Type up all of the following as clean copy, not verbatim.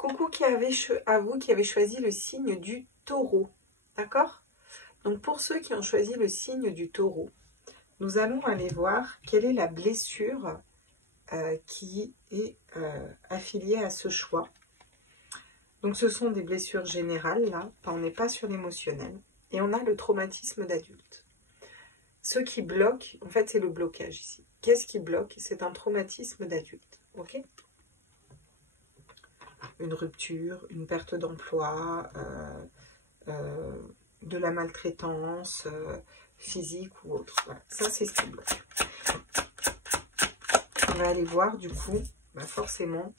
Coucou à vous qui avez choisi le signe du taureau. D'accord? Donc pour ceux qui ont choisi le signe du taureau, nous allons aller voir quelle est la blessure qui est affiliée à ce choix. Donc ce sont des blessures générales, là, on n'est pas sur l'émotionnel. Et on a le traumatisme d'adulte. Ce qui bloque, en fait c'est le blocage ici. Qu'est-ce qui bloque? C'est un traumatisme d'adulte. Ok? Une rupture, une perte d'emploi, de la maltraitance physique ou autre. Voilà. Ça, c'est ce qui bloque. On va aller voir, du coup, forcément,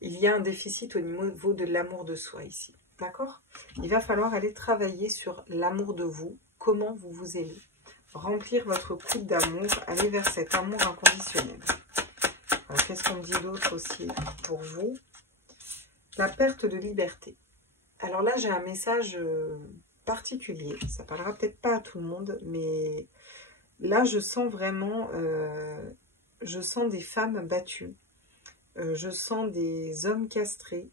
il y a un déficit au niveau de l'amour de soi ici. D'accord? Il va falloir aller travailler sur l'amour de vous, comment vous vous aimez. Remplir votre coupe d'amour, aller vers cet amour inconditionnel. Qu'est-ce qu'on me dit d'autre aussi pour vous? La perte de liberté. Alors là, j'ai un message particulier. Ça parlera peut-être pas à tout le monde, mais là, je sens vraiment, je sens des femmes battues. Je sens des hommes castrés.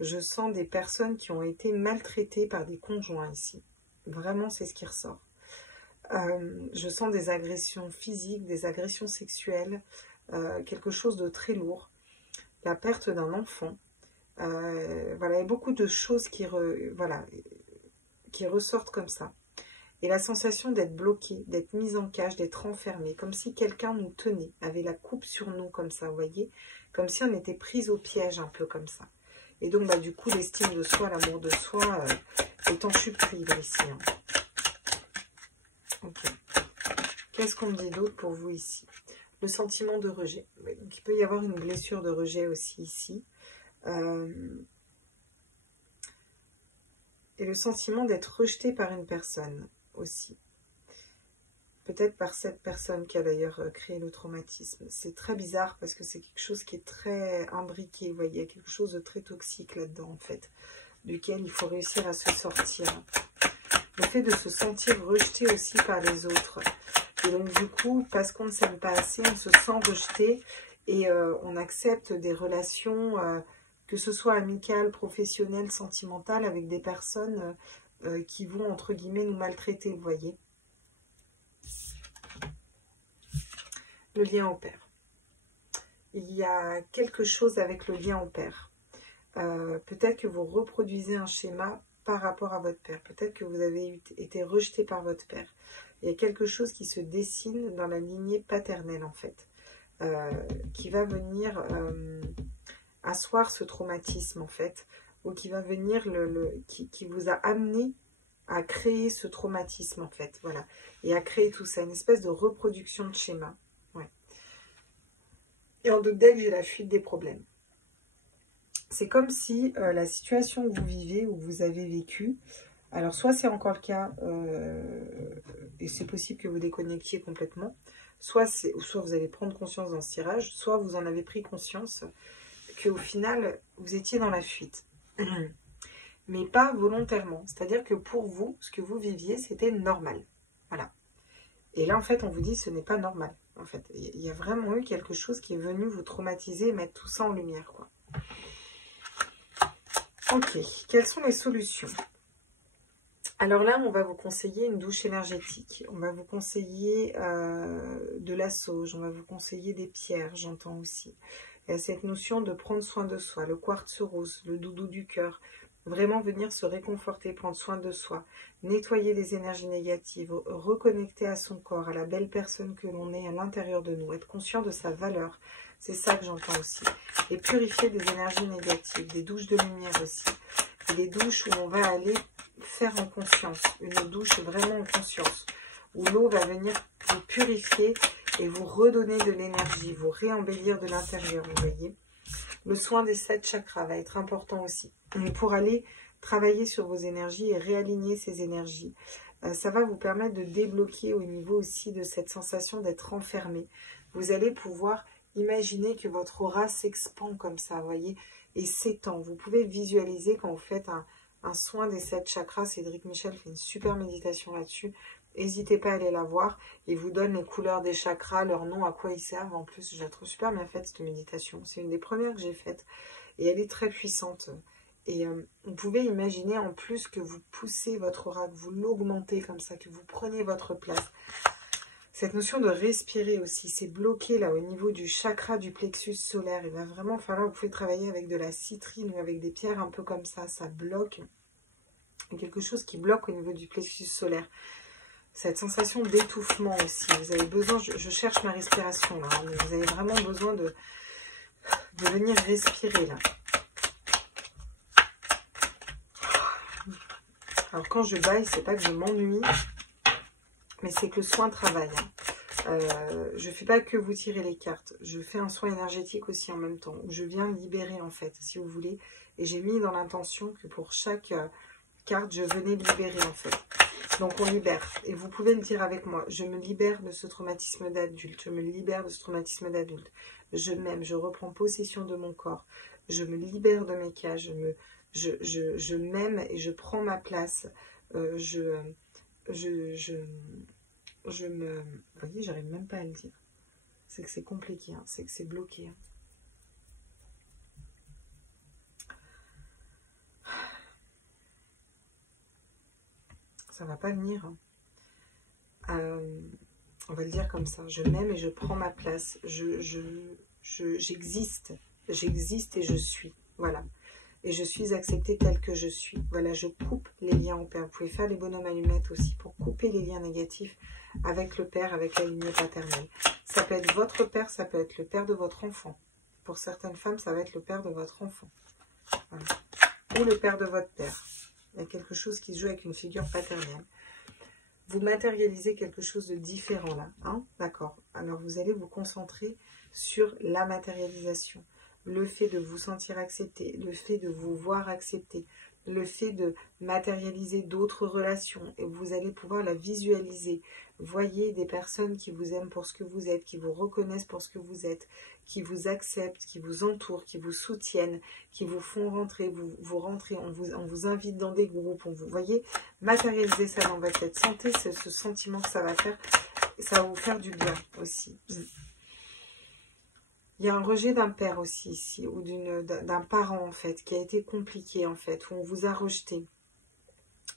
Je sens des personnes qui ont été maltraitées par des conjoints ici. Vraiment, c'est ce qui ressort. Je sens des agressions physiques, des agressions sexuelles, quelque chose de très lourd. La perte d'un enfant. Voilà, il y a beaucoup de choses qui ressortent comme ça. Et la sensation d'être bloqué, d'être mise en cage, d'être enfermé, comme si quelqu'un nous tenait, avait la coupe sur nous comme ça, vous voyez, comme si on était prise au piège un peu comme ça. Et donc, du coup, l'estime de soi, l'amour de soi est en chute libre ici. Hein. Ok. Qu'est-ce qu'on me dit d'autre pour vous ici? Le sentiment de rejet. Donc, il peut y avoir une blessure de rejet aussi ici. Et le sentiment d'être rejeté par une personne aussi. Peut-être par cette personne qui a d'ailleurs créé le traumatisme. C'est très bizarre parce que c'est quelque chose qui est très imbriqué. Vous voyez, il y a quelque chose de très toxique là-dedans en fait. Duquel il faut réussir à se sortir. Le fait de se sentir rejeté aussi par les autres. Et donc du coup, parce qu'on ne s'aime pas assez, on se sent rejeté et on accepte des relations, que ce soit amicales, professionnelles, sentimentales, avec des personnes qui vont, entre guillemets, nous maltraiter, vous voyez. Le lien au père. Il y a quelque chose avec le lien au père. Peut-être que vous reproduisez un schéma par rapport à votre père. Peut-être que vous avez été rejeté par votre père. Il y a quelque chose qui se dessine dans la lignée paternelle, en fait. Qui va venir asseoir ce traumatisme, en fait. Ou qui va venir, qui vous a amené à créer ce traumatisme, en fait. Voilà. Et à créer tout ça. Une espèce de reproduction de schéma. Ouais. Et en deux decks, j'ai la fuite des problèmes. C'est comme si la situation que vous vivez, ou vous avez vécu, alors soit c'est encore le cas, et c'est possible que vous déconnectiez complètement, soit vous allez prendre conscience dans ce tirage, soit vous en avez pris conscience qu'au final, vous étiez dans la fuite. Mais pas volontairement. C'est-à-dire que pour vous, ce que vous viviez, c'était normal. Voilà. Et là, en fait, on vous dit ce n'est pas normal. En fait, il y a vraiment eu quelque chose qui est venu vous traumatiser et mettre tout ça en lumière, quoi. Ok, quelles sont les solutions? Alors là, on va vous conseiller une douche énergétique. On va vous conseiller de la sauge. On va vous conseiller des pierres, j'entends aussi. Il y a cette notion de prendre soin de soi, le quartz rose, le doudou du cœur. Vraiment venir se réconforter, prendre soin de soi, nettoyer les énergies négatives, reconnecter à son corps, à la belle personne que l'on est à l'intérieur de nous, être conscient de sa valeur. C'est ça que j'entends aussi. Et purifier des énergies négatives, des douches de lumière aussi. Et des douches où on va aller faire en conscience, une douche vraiment en conscience, où l'eau va venir vous purifier et vous redonner de l'énergie, vous réembellir de l'intérieur, vous voyez. Le soin des 7 chakras va être important aussi. Pour aller travailler sur vos énergies et réaligner ces énergies. Ça va vous permettre de débloquer au niveau aussi de cette sensation d'être enfermé. Vous allez pouvoir imaginer que votre aura s'expand comme ça, vous voyez, et s'étend. Vous pouvez visualiser quand vous faites un soin des 7 chakras. Cédric Michel fait une super méditation là-dessus. N'hésitez pas à aller la voir. Il vous donne les couleurs des chakras, leur nom, à quoi ils servent. En plus, je la trouve super bien faite, cette méditation. C'est une des premières que j'ai faites. Et elle est très puissante. Et vous pouvez imaginer en plus que vous poussez votre aura, que vous l'augmentez comme ça, que vous prenez votre place. Cette notion de respirer aussi, c'est bloqué là au niveau du chakra du plexus solaire. Il va vraiment falloir, vous pouvez travailler avec de la citrine ou avec des pierres un peu comme ça bloque. Il y a quelque chose qui bloque au niveau du plexus solaire. Cette sensation d'étouffement aussi. Vous avez besoin, je cherche ma respiration là, mais vous avez vraiment besoin de venir respirer là. Alors quand je baille, c'est pas que je m'ennuie, mais c'est que le soin travaille. Je ne fais pas que vous tirer les cartes, je fais un soin énergétique aussi en même temps, où je viens libérer en fait, si vous voulez. Et j'ai mis dans l'intention que pour chaque carte, je venais libérer en fait. Donc on libère. Et vous pouvez le dire avec moi, je me libère de ce traumatisme d'adulte, je me libère de ce traumatisme d'adulte. Je m'aime, je reprends possession de mon corps, je me libère de mes cages, je m'aime et je prends ma place. Je me... Vous voyez, j'arrive même pas à le dire. C'est que c'est compliqué, hein, c'est que c'est bloqué. Hein. Ça va pas venir. Hein. On va le dire comme ça. Je m'aime et je prends ma place. J'existe. J'existe et je suis. Voilà. Et je suis acceptée telle que je suis. Voilà, je coupe les liens au père. Vous pouvez faire les bonhommes allumettes aussi pour couper les liens négatifs avec le père, avec la lignée paternelle. Ça peut être votre père, ça peut être le père de votre enfant. Pour certaines femmes, ça va être le père de votre enfant. Voilà. Ou le père de votre père. Il y a quelque chose qui se joue avec une figure paternelle. Vous matérialisez quelque chose de différent là. Hein? D'accord. Alors vous allez vous concentrer sur la matérialisation. Le fait de vous sentir accepté, le fait de vous voir accepté, le fait de matérialiser d'autres relations et vous allez pouvoir la visualiser. Voyez des personnes qui vous aiment pour ce que vous êtes, qui vous reconnaissent pour ce que vous êtes, qui vous acceptent, qui vous entourent, qui vous soutiennent, qui vous font rentrer, vous rentrez, on vous invite dans des groupes, vous voyez, matérialiser ça dans votre tête. Sentez ce sentiment que ça va faire, ça va vous faire du bien aussi. Il y a un rejet d'un père aussi ici, ou d'un parent en fait, qui a été compliqué en fait, où on vous a rejeté.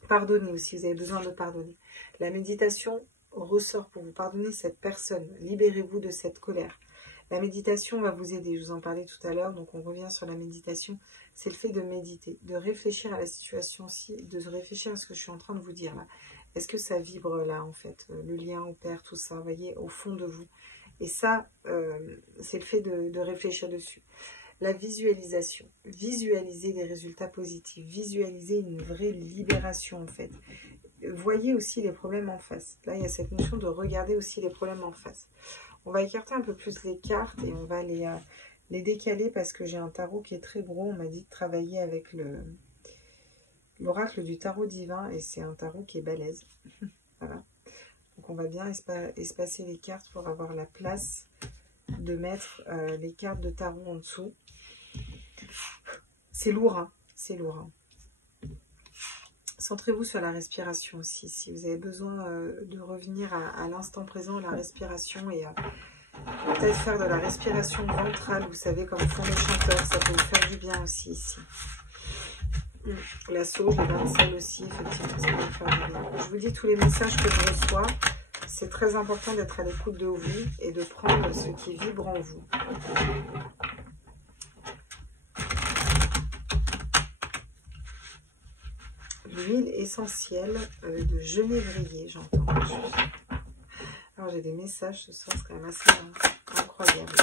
Pardonnez aussi, vous avez besoin de pardonner. La méditation ressort pour vous pardonner cette personne. Libérez-vous de cette colère. La méditation va vous aider, je vous en parlais tout à l'heure, donc on revient sur la méditation. C'est le fait de méditer, de réfléchir à la situation aussi, de réfléchir à ce que je suis en train de vous dire là. Est-ce que ça vibre là en fait, le lien au père, tout ça, vous voyez, au fond de vous. Et ça, c'est le fait de réfléchir dessus. La visualisation. Visualiser des résultats positifs. Visualiser une vraie libération, en fait. Voyez aussi les problèmes en face. Là, il y a cette notion de regarder aussi les problèmes en face. On va écarter un peu plus les cartes et on va les décaler parce que j'ai un tarot qui est très gros. On m'a dit de travailler avec l'oracle du tarot divin et c'est un tarot qui est balèze. Voilà. Donc on va bien espacer les cartes pour avoir la place de mettre les cartes de tarot en dessous. C'est lourd, hein, c'est lourd. Hein. Centrez-vous sur la respiration aussi. Si vous avez besoin de revenir à l'instant présent, la respiration et peut-être faire de la respiration ventrale, vous savez, comme font les chanteurs, ça peut vous faire du bien aussi ici. La sauge, les bains de sel aussi, effectivement, ça peut vous faire du bien. Je vous dis tous les messages que je reçois. C'est très important d'être à l'écoute de vous et de prendre ce qui vibre en vous. L'huile essentielle de genévrier, j'entends. Alors j'ai des messages ce soir, c'est quand même assez incroyable.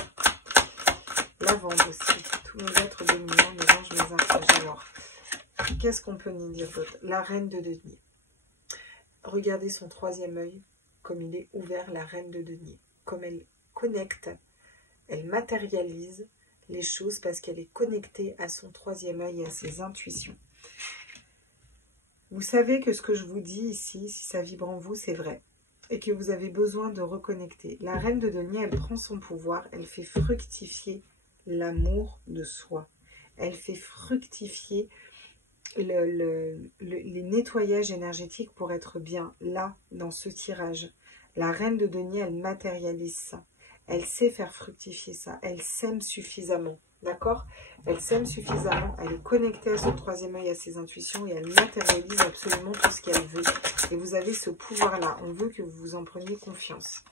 Lavande aussi, tous nos êtres dominants, nos anges, nos archanges. Alors, qu'est-ce qu'on peut dire d'autre? La reine de denier. Regardez son troisième œil. Comme il est ouvert, la reine de denier. Comme elle connecte, elle matérialise les choses parce qu'elle est connectée à son troisième œil et à ses intuitions. Vous savez que ce que je vous dis ici, si ça vibre en vous, c'est vrai. Et que vous avez besoin de reconnecter. La reine de denier, elle prend son pouvoir, elle fait fructifier l'amour de soi. Elle fait fructifier les nettoyages énergétiques pour être bien là, dans ce tirage. La reine de denier, elle matérialise ça. Elle sait faire fructifier ça. Elle s'aime suffisamment. D'accord? Elle s'aime suffisamment. Elle est connectée à son troisième œil, à ses intuitions, et elle matérialise absolument tout ce qu'elle veut. Et vous avez ce pouvoir-là. On veut que vous vous en preniez confiance.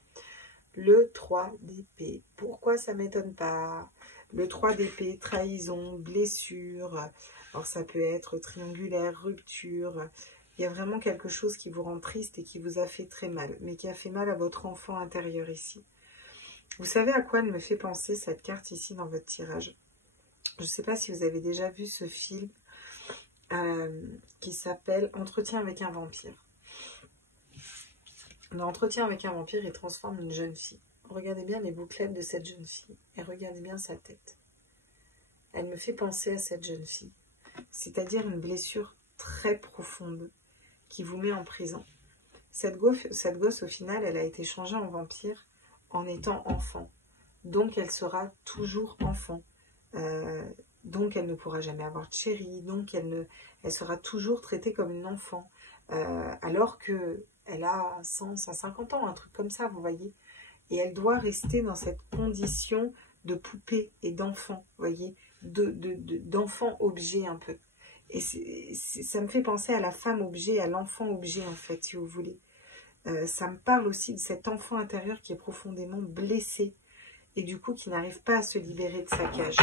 Le 3 d'épée. Pourquoi ça ne m'étonne pas? Le 3 d'épée, trahison, blessure. Alors ça peut être triangulaire, rupture. Il y a vraiment quelque chose qui vous rend triste et qui vous a fait très mal. Mais qui a fait mal à votre enfant intérieur ici. Vous savez à quoi elle me fait penser cette carte ici dans votre tirage? Je ne sais pas si vous avez déjà vu ce film qui s'appelle Entretien avec un vampire. Dans Entretien avec un vampire, il transforme une jeune fille. Regardez bien les bouclettes de cette jeune fille et regardez bien sa tête. Elle me fait penser à cette jeune fille, c'est-à-dire une blessure très profonde qui vous met en prison. Cette gosse, au final, elle a été changée en vampire en étant enfant. Donc, elle sera toujours enfant. Donc, elle ne pourra jamais avoir de chéri. Donc, elle sera toujours traitée comme une enfant. Alors qu'elle a 100, 150 ans, un truc comme ça, vous voyez. Et elle doit rester dans cette condition de poupée et d'enfant, vous voyez, d'enfant objet un peu. Et ça me fait penser à la femme objet, à l'enfant objet en fait, si vous voulez. Ça me parle aussi de cet enfant intérieur qui est profondément blessé et du coup qui n'arrive pas à se libérer de sa cage.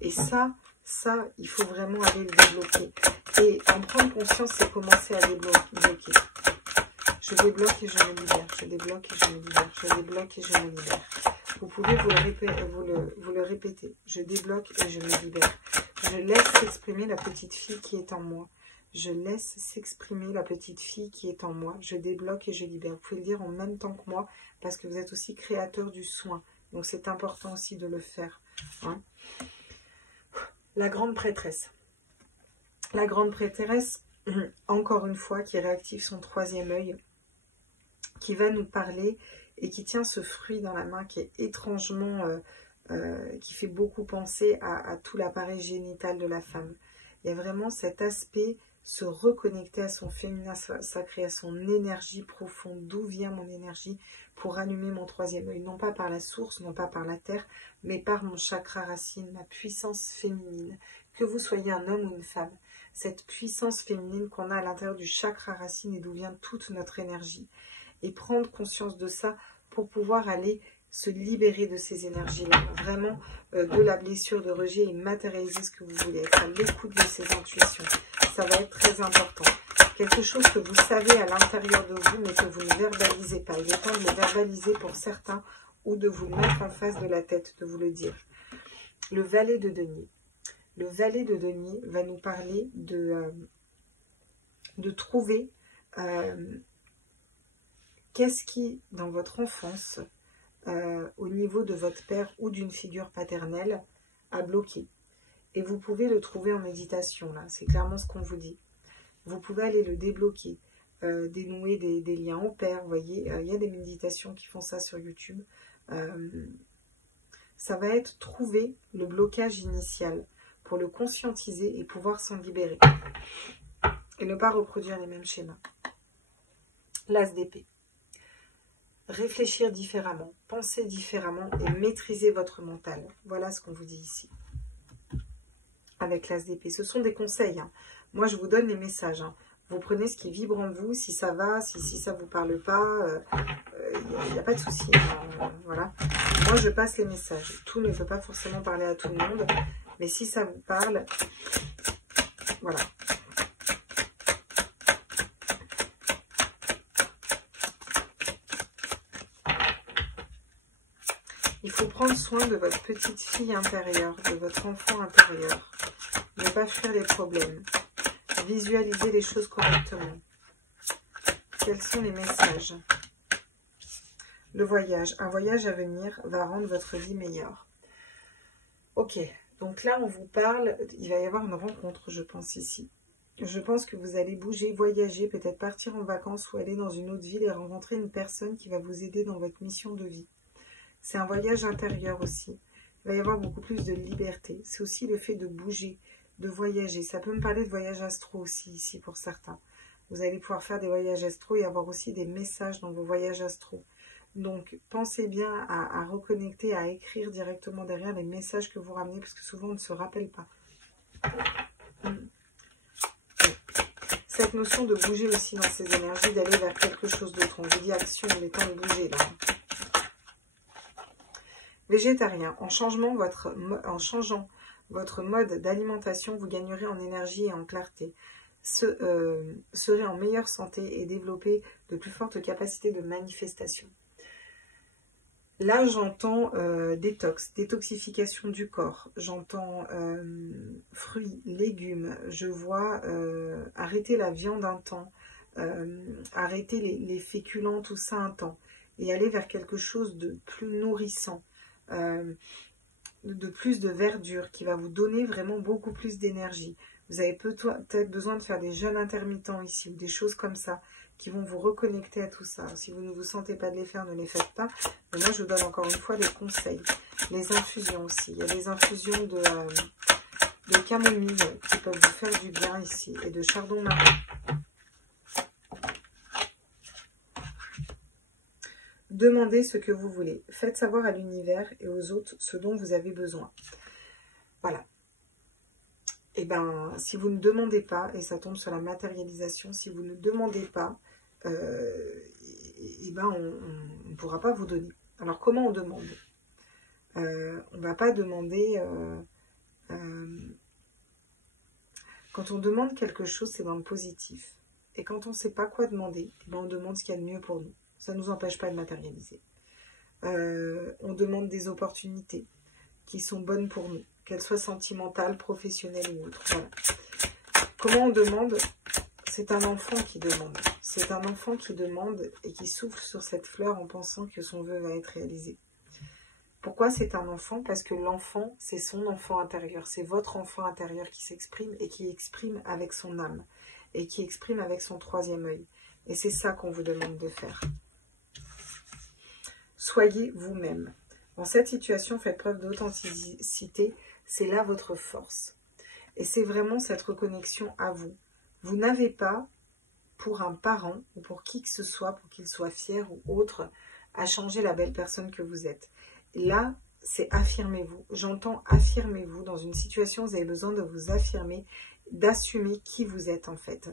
Et ça, il faut vraiment aller le débloquer. Et en prendre conscience, c'est commencer à débloquer. Je débloque et je me libère. Je débloque et je me libère. Je débloque et je me libère. Vous pouvez vous le répéter. Je débloque et je me libère. Je laisse s'exprimer la petite fille qui est en moi. Je laisse s'exprimer la petite fille qui est en moi. Je débloque et je libère. Vous pouvez le dire en même temps que moi parce que vous êtes aussi créateur du soin. Donc c'est important aussi de le faire. Hein. La grande prêtresse. La grande prêtresse, encore une fois, qui réactive son troisième œil, qui va nous parler et qui tient ce fruit dans la main qui est étrangement, qui fait beaucoup penser à tout l'appareil génital de la femme. Il y a vraiment cet aspect, se reconnecter à son féminin sacré, à son énergie profonde. D'où vient mon énergie pour allumer mon troisième œil? Non pas par la source, non pas par la terre, mais par mon chakra racine, ma puissance féminine. Que vous soyez un homme ou une femme, cette puissance féminine qu'on a à l'intérieur du chakra racine et d'où vient toute notre énergie. Et prendre conscience de ça pour pouvoir aller se libérer de ces énergies-là, vraiment de la blessure de rejet et matérialiser ce que vous voulez, être à l'écoute de ces intuitions. Ça va être très important. Quelque chose que vous savez à l'intérieur de vous, mais que vous ne verbalisez pas. Il est temps de le verbaliser pour certains ou de vous le mettre en face de la tête, de vous le dire. Le valet de denier. Le valet de denier va nous parler de trouver qu'est-ce qui, dans votre enfance, au niveau de votre père ou d'une figure paternelle, a bloqué. Et vous pouvez le trouver en méditation, là. C'est clairement ce qu'on vous dit. Vous pouvez aller le débloquer, dénouer des liens au père. Vous voyez, il y a des méditations qui font ça sur YouTube. Ça va être trouver le blocage initial pour le conscientiser et pouvoir s'en libérer. Et ne pas reproduire les mêmes schémas. L'as d'épée. Réfléchir différemment, penser différemment et maîtriser votre mental. Voilà ce qu'on vous dit ici. Avec l'as d'épée. Ce sont des conseils. Hein. Moi, je vous donne les messages. Hein. Vous prenez ce qui vibre en vous, si ça va, si ça ne vous parle pas, il n'y a pas de souci. Voilà. Moi, je passe les messages. Tout ne peut pas forcément parler à tout le monde, mais si ça vous parle, voilà. Il faut prendre soin de votre petite fille intérieure, de votre enfant intérieur. Ne pas fuir les problèmes. Visualiser les choses correctement. Quels sont les messages? Le voyage. Un voyage à venir va rendre votre vie meilleure. Ok, donc là on vous parle, il va y avoir une rencontre, je pense, ici. Je pense que vous allez bouger, voyager, peut-être partir en vacances ou aller dans une autre ville et rencontrer une personne qui va vous aider dans votre mission de vie. C'est un voyage intérieur aussi. Il va y avoir beaucoup plus de liberté. C'est aussi le fait de bouger, de voyager. Ça peut me parler de voyage astro aussi, ici, pour certains. Vous allez pouvoir faire des voyages astro et avoir aussi des messages dans vos voyages astro. Donc, pensez bien à reconnecter, à écrire directement derrière les messages que vous ramenez, parce que souvent, on ne se rappelle pas. Cette notion de bouger aussi dans ces énergies, d'aller vers quelque chose d'autre. On vous dit action, il est temps de bouger là. Végétarien, en changeant votre mode d'alimentation, vous gagnerez en énergie et en clarté. Serez en meilleure santé et développer de plus fortes capacités de manifestation. Là, j'entends détoxification du corps, j'entends fruits, légumes, je vois arrêter la viande un temps, arrêter les féculents, tout ça un temps, et aller vers quelque chose de plus nourrissant, de plus de verdure, qui va vous donner vraiment beaucoup plus d'énergie. Vous avez peut-être besoin de faire des jeûnes intermittents ici, ou des choses comme ça, qui vont vous reconnecter à tout ça. Si vous ne vous sentez pas de les faire, ne les faites pas. Mais moi, je vous donne encore une fois des conseils. Les infusions aussi. Il y a des infusions de camomille qui peuvent vous faire du bien ici, et de chardon marron. Demandez ce que vous voulez. Faites savoir à l'univers et aux autres ce dont vous avez besoin. Voilà. Et bien, si vous ne demandez pas, et ça tombe sur la matérialisation, si vous ne demandez pas, et ben on ne pourra pas vous donner. Alors, comment on demande? On ne va pas demander... quand on demande quelque chose, c'est dans le positif. Et quand on ne sait pas quoi demander, eh ben on demande ce qu'il y a de mieux pour nous. Ça ne nous empêche pas de matérialiser. On demande des opportunités qui sont bonnes pour nous, qu'elles soient sentimentales, professionnelles ou autres. Voilà. Comment on demande? C'est un enfant qui demande. C'est un enfant qui demande et qui souffle sur cette fleur en pensant que son vœu va être réalisé. Pourquoi c'est un enfant? Parce que l'enfant, c'est son enfant intérieur. C'est votre enfant intérieur qui s'exprime et qui exprime avec son âme. Et qui exprime avec son troisième œil. Et c'est ça qu'on vous demande de faire. Soyez vous-même. Dans cette situation, faites preuve d'authenticité. C'est là votre force. Et c'est vraiment cette reconnexion à vous. Vous n'avez pas, pour un parent ou pour qui que ce soit, pour qu'il soit fier ou autre, à changer la belle personne que vous êtes. Et là, c'est affirmez-vous. J'entends affirmez-vous. Dans une situation, vous avez besoin de vous affirmer, d'assumer qui vous êtes en fait.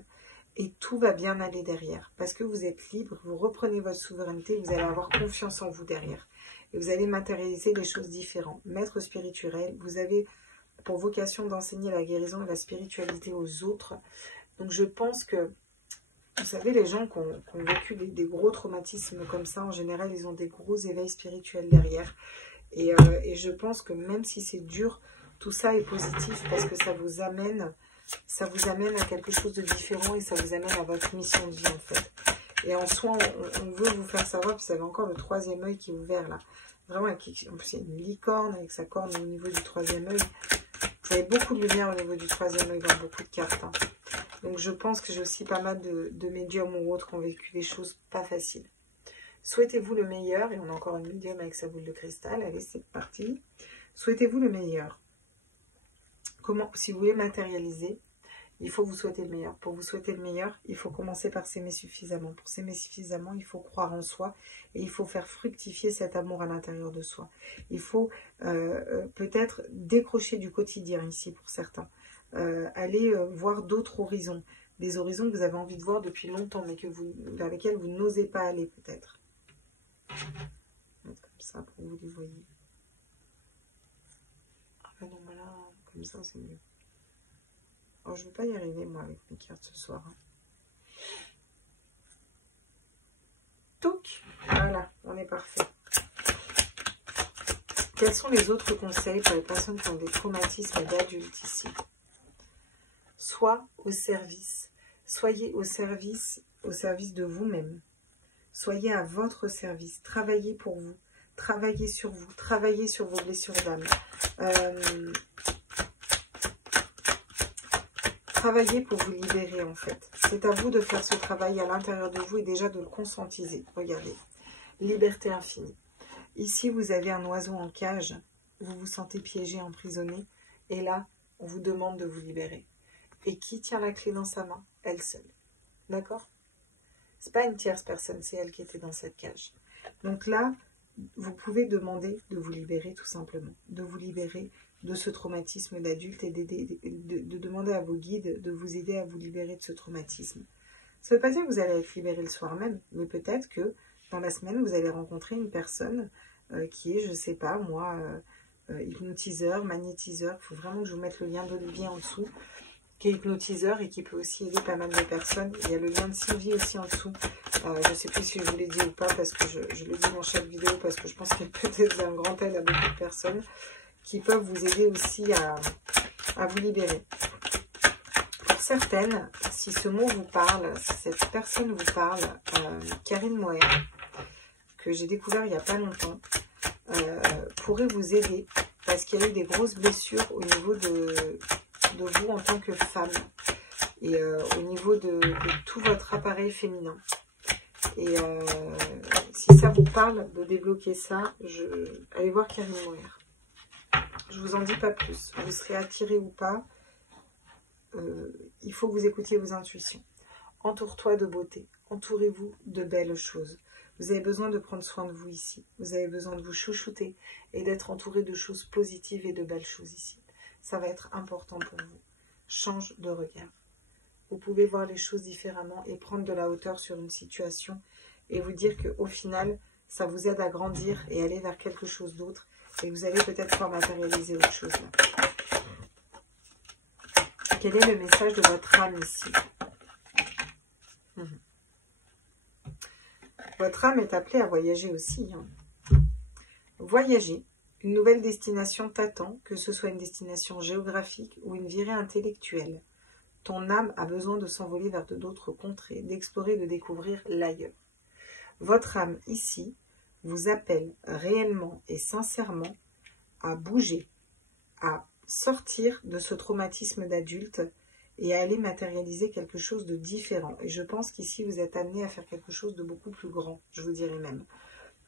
Et tout va bien aller derrière. Parce que vous êtes libre, vous reprenez votre souveraineté, vous allez avoir confiance en vous derrière. Et vous allez matérialiser des choses différentes. Maître spirituel, vous avez pour vocation d'enseigner la guérison et la spiritualité aux autres. Donc je pense que, vous savez, les gens qui ont vécu des gros traumatismes comme ça, en général, ils ont des gros éveils spirituels derrière. Et je pense que même si c'est dur, tout ça est positif parce que ça vous amène à quelque chose de différent et ça vous amène à votre mission de vie en fait. Et en soi, on veut vous faire savoir, puis vous avez encore le troisième œil qui est ouvert là. Vraiment, en plus, il y a une licorne avec sa corne au niveau du troisième œil. Vous avez beaucoup de lumière au niveau du troisième œil dans beaucoup de cartes. Hein. Donc je pense que j'ai aussi pas mal de médiums ou autres qui ont vécu des choses pas faciles. Souhaitez-vous le meilleur, et on a encore une médium avec sa boule de cristal. Allez, c'est parti. Souhaitez-vous le meilleur. Comment, si vous voulez matérialiser, il faut vous souhaiter le meilleur. Pour vous souhaiter le meilleur, il faut commencer par s'aimer suffisamment. Pour s'aimer suffisamment, il faut croire en soi et il faut faire fructifier cet amour à l'intérieur de soi. Il faut peut-être décrocher du quotidien ici pour certains. Aller voir d'autres horizons. Des horizons que vous avez envie de voir depuis longtemps, mais vers lesquels vous n'osez pas aller peut-être. Comme ça pour que vous les voyez. Ah ben non, là, comme ça c'est mieux. Alors, je ne vais pas y arriver, moi, avec mes cartes ce soir. Touc! Voilà, on est parfait. Quels sont les autres conseils pour les personnes qui ont des traumatismes d'adultes ici? Sois au service. Soyez au service de vous-même. Soyez à votre service. Travaillez pour vous. Travaillez sur vous. Travaillez sur vos blessures d'âme. Travaillez pour vous libérer en fait. C'est à vous de faire ce travail à l'intérieur de vous et déjà de le conscientiser. Regardez. Liberté infinie. Ici, vous avez un oiseau en cage. Vous vous sentez piégé, emprisonné. Et là, on vous demande de vous libérer. Et qui tient la clé dans sa main? Elle seule. D'accord? C'est pas une tierce personne, c'est elle qui était dans cette cage. Donc là, vous pouvez demander de vous libérer tout simplement. De vous libérer de ce traumatisme d'adulte et de demander à vos guides de vous aider à vous libérer de ce traumatisme. Ça ne veut pas dire que vous allez être libéré le soir même, mais peut-être que dans la semaine, vous allez rencontrer une personne qui est, je ne sais pas, moi, hypnotiseur, magnétiseur. Il faut vraiment que je vous mette le lien d'Olivier en dessous, qui est hypnotiseur et qui peut aussi aider pas mal de personnes. Il y a le lien de Sylvie aussi en dessous. Je ne sais plus si je vous l'ai dit ou pas, parce que je le dis dans chaque vidéo, parce que je pense qu'il y a peut-être un grand aide à beaucoup de personnes qui peuvent vous aider aussi à vous libérer. Pour certaines, si ce mot vous parle, si cette personne vous parle, Karine Moher, que j'ai découvert il n'y a pas longtemps, pourrait vous aider parce qu'il y a eu des grosses blessures au niveau de vous en tant que femme et au niveau de tout votre appareil féminin. Et si ça vous parle de débloquer ça, allez voir Karine Moher. Je vous en dis pas plus. Vous serez attiré ou pas. Il faut que vous écoutiez vos intuitions. Entoure-toi de beauté. Entourez-vous de belles choses. Vous avez besoin de prendre soin de vous ici. Vous avez besoin de vous chouchouter et d'être entouré de choses positives et de belles choses ici. Ça va être important pour vous. Change de regard. Vous pouvez voir les choses différemment et prendre de la hauteur sur une situation et vous dire qu'au final, ça vous aide à grandir et aller vers quelque chose d'autre. Et vous allez peut-être pouvoir matérialiser autre chose là. Quel est le message de votre âme ici? Votre âme est appelée à voyager aussi. Voyager. Une nouvelle destination t'attend, que ce soit une destination géographique ou une virée intellectuelle. Ton âme a besoin de s'envoler vers d'autres contrées, d'explorer, de découvrir l'ailleurs. Votre âme ici vous appelle réellement et sincèrement à bouger, à sortir de ce traumatisme d'adulte et à aller matérialiser quelque chose de différent. Et je pense qu'ici, vous êtes amené à faire quelque chose de beaucoup plus grand, je vous dirais même.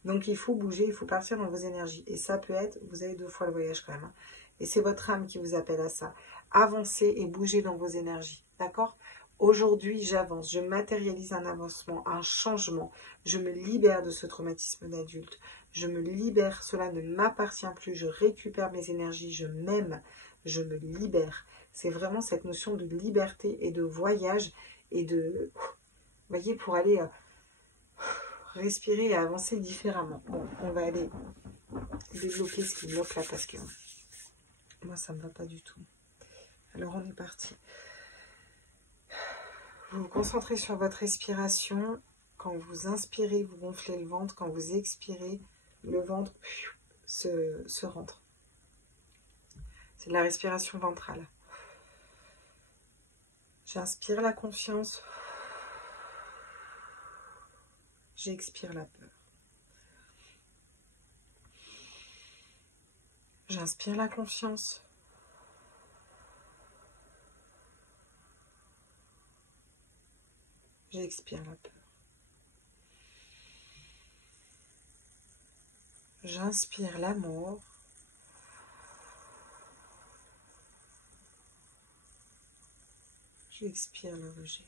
Donc, il faut bouger, il faut partir dans vos énergies. Et ça peut être, vous avez 2 fois le voyage quand même. Hein. Et c'est votre âme qui vous appelle à ça. Avancez et bougez dans vos énergies, d'accord? Aujourd'hui, j'avance, je matérialise un avancement, un changement. Je me libère de ce traumatisme d'adulte. Je me libère, cela ne m'appartient plus. Je récupère mes énergies, je m'aime, je me libère. C'est vraiment cette notion de liberté et de voyage et de, vous voyez, pour aller respirer et avancer différemment. Bon, on va aller débloquer ce qui bloque là parce que moi, ça ne me va pas du tout. Alors, on est parti. Vous vous concentrez sur votre respiration. Quand vous inspirez, vous gonflez le ventre. Quand vous expirez, le ventre se rentre. C'est de la respiration ventrale. J'inspire la confiance. J'expire la peur. J'inspire la confiance. J'expire la peur. J'inspire l'amour. J'expire le rejet.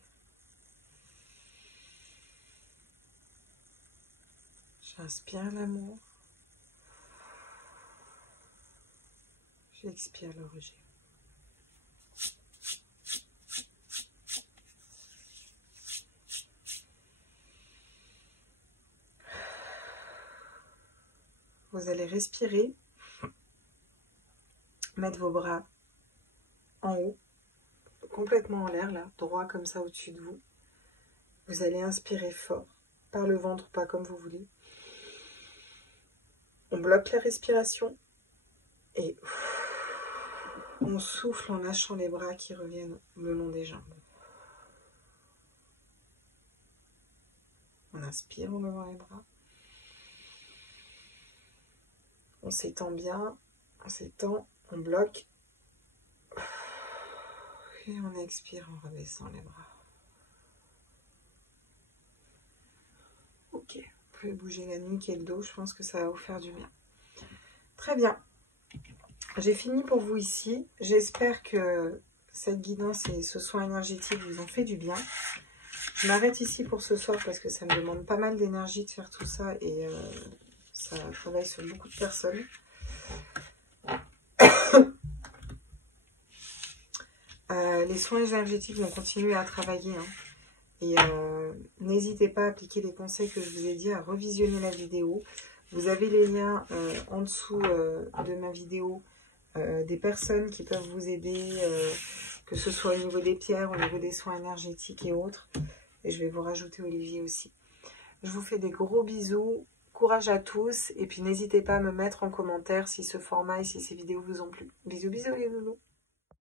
J'inspire l'amour. J'expire le rejet. Vous allez respirer, mettre vos bras en haut, complètement en l'air, là, droit comme ça au-dessus de vous. Vous allez inspirer fort, par le ventre, pas comme vous voulez. On bloque la respiration et on souffle en lâchant les bras qui reviennent le long des jambes. On inspire en levant les bras. On s'étend bien, on s'étend, on bloque. Et on expire en rebaissant les bras. Ok, vous pouvez bouger la nuque et le dos, je pense que ça va vous faire du bien. Très bien. J'ai fini pour vous ici. J'espère que cette guidance et ce soin énergétique vous ont fait du bien. Je m'arrête ici pour ce soir parce que ça me demande pas mal d'énergie de faire tout ça et ça travaille sur beaucoup de personnes. Les soins énergétiques vont continuer à travailler. Hein. Et n'hésitez pas à appliquer les conseils que je vous ai dit, à revisionner la vidéo. Vous avez les liens en dessous de ma vidéo, des personnes qui peuvent vous aider, que ce soit au niveau des pierres, au niveau des soins énergétiques et autres. Et je vais vous rajouter Olivier aussi. Je vous fais des gros bisous. Courage à tous. Et puis n'hésitez pas à me mettre en commentaire si ce format et si ces vidéos vous ont plu. Bisous, bisous les loulous.